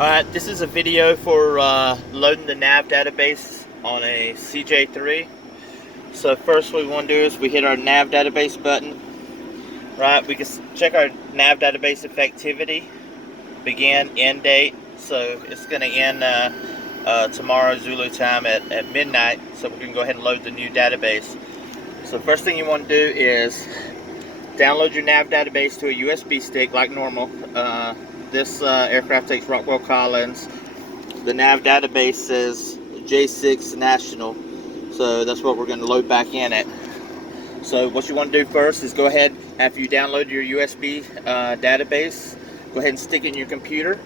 Alright, this is a video for loading the nav database on a CJ3. So first what we want to do is we hit our nav database button. Right, we can check our nav database effectivity, begin, end date. So it's going to end tomorrow Zulu time at midnight. So we can go ahead and load the new database. So first thing you want to do is download your nav database to a USB stick like normal. This aircraft takes Rockwell Collins. The nav database is CJ3 National, so that's what we're going to load back in it. So what you want to do first is go ahead, after you download your USB database, go ahead and stick it in your computer.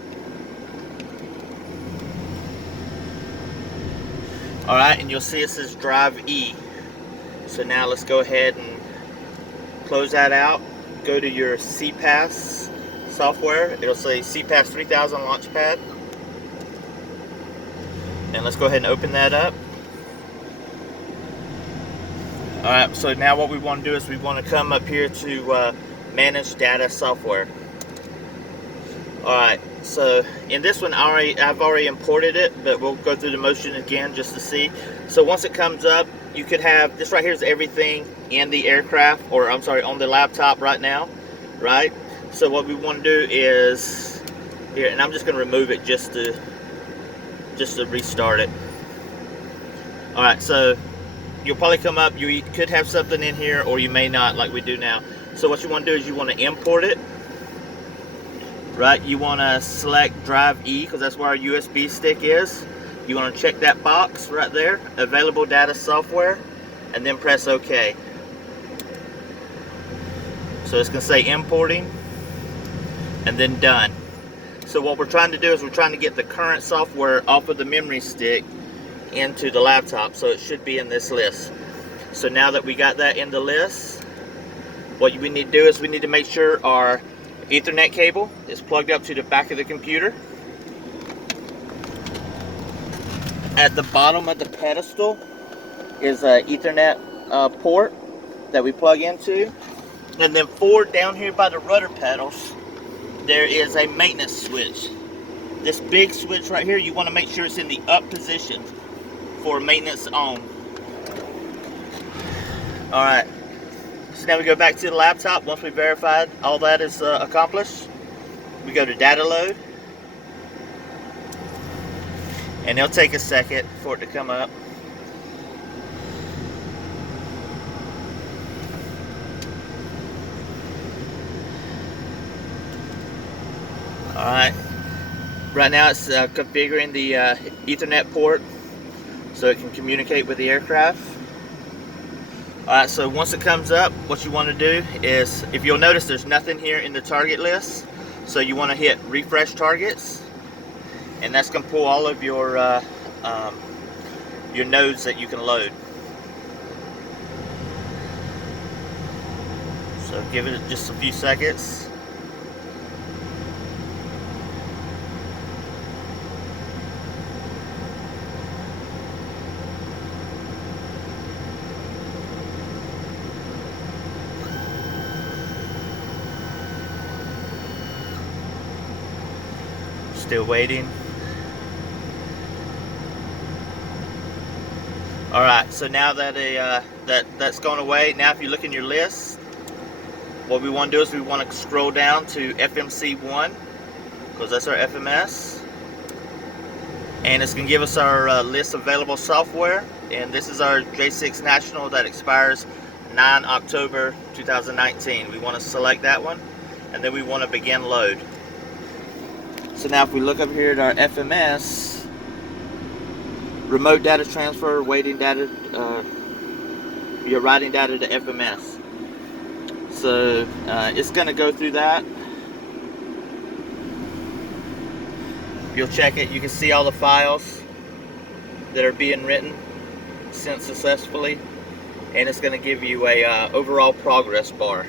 Alright, and you'll see it says Drive E. So now let's go ahead and close that out. Go to your CPAS software. It'll say CPAS 3000 Launchpad. And let's go ahead and open that up. Alright, so now what we want to do is we want to come up here to Manage Data Software. Alright, so in this one I've already imported it, but we'll go through the motion again just to see. So once it comes up, you could have, this right here is everything in the aircraft, or I'm sorry, on the laptop right now, right? So what we want to do is, here, and I'm just going to remove it just to restart it. Alright, so you'll probably come up, you could have something in here, or you may not, like we do now. So what you want to do is you want to import it, right? You want to select Drive E, because that's where our USB stick is. You want to check that box right there, Available Data Software, and then press OK. So it's going to say importing, and then done. So what we're trying to do is we're trying to get the current software off of the memory stick into the laptop, so it should be in this list. So now that we got that in the list, what we need to do is we need to make sure our Ethernet cable is plugged up to the back of the computer. At the bottom of the pedestal is an Ethernet port that we plug into. And then forward down here by the rudder pedals, there is a maintenance switch. This big switch right here, you want to make sure it's in the up position for maintenance on. Alright, so now we go back to the laptop. Once we verified all that is accomplished, we go to data load. And it'll take a second for it to come up. Alright, right now it's configuring the Ethernet port so it can communicate with the aircraft. Alright, so once it comes up, what you want to do is, if you'll notice there's nothing here in the target list, so you want to hit refresh targets, and that's going to pull all of your nodes that you can load. So give it just a few seconds. Still waiting. Alright, so now that that's gone away, now if you look in your list, what we want to do is we want to scroll down to FMC1, because that's our FMS, and it's going to give us our list of available software, and this is our CJ3 National that expires 9 October 2019. We want to select that one, and then we want to begin load. So now if we look up here at our FMS, remote data transfer, waiting data, you're writing data to FMS. So it's going to go through that. You'll check it, you can see all the files that are being written, sent successfully, and it's going to give you a overall progress bar.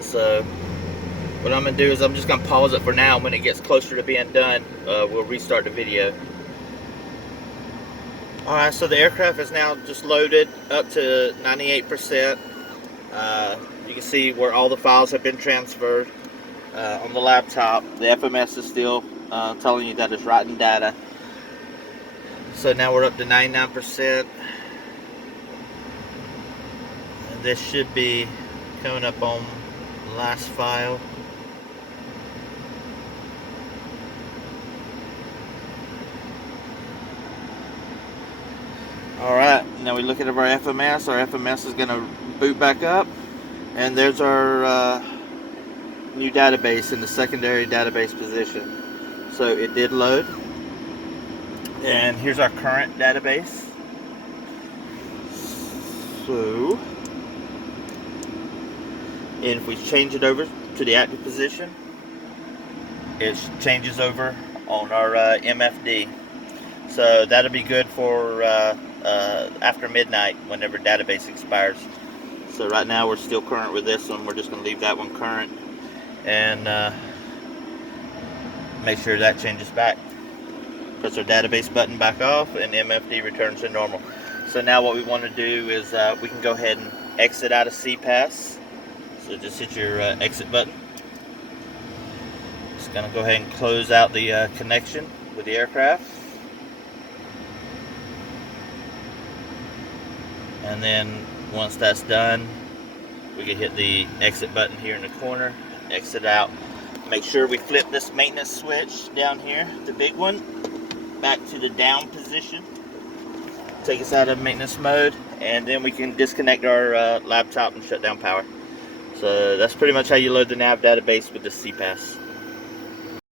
So what I'm going to do is I'm just going to pause it for now. When it gets closer to being done, we'll restart the video. Alright, so the aircraft is now just loaded up to 98%. You can see where all the files have been transferred. on the laptop, the FMS is still telling you that it's writing data. So now we're up to 99%. And this should be coming up on last file. Alright, now we look at our FMS. Our FMS is going to boot back up. And there's our new database in the secondary database position. So it did load. And here's our current database. So, and if we change it over to the active position, it changes over on our MFD. So that'll be good for after midnight, whenever database expires. So right now we're still current with this one. We're just going to leave that one current and make sure that changes back. Puts our database button back off and MFD returns to normal. So now what we want to do is we can go ahead and exit out of CPAS. So just hit your exit button. Just going to go ahead and close out the connection with the aircraft. And then once that's done, we can hit the exit button here in the corner, exit out. Make sure we flip this maintenance switch down here, the big one, back to the down position. Take us out of maintenance mode, and then we can disconnect our laptop and shut down power. So that's pretty much how you load the Nav database with the CPAS.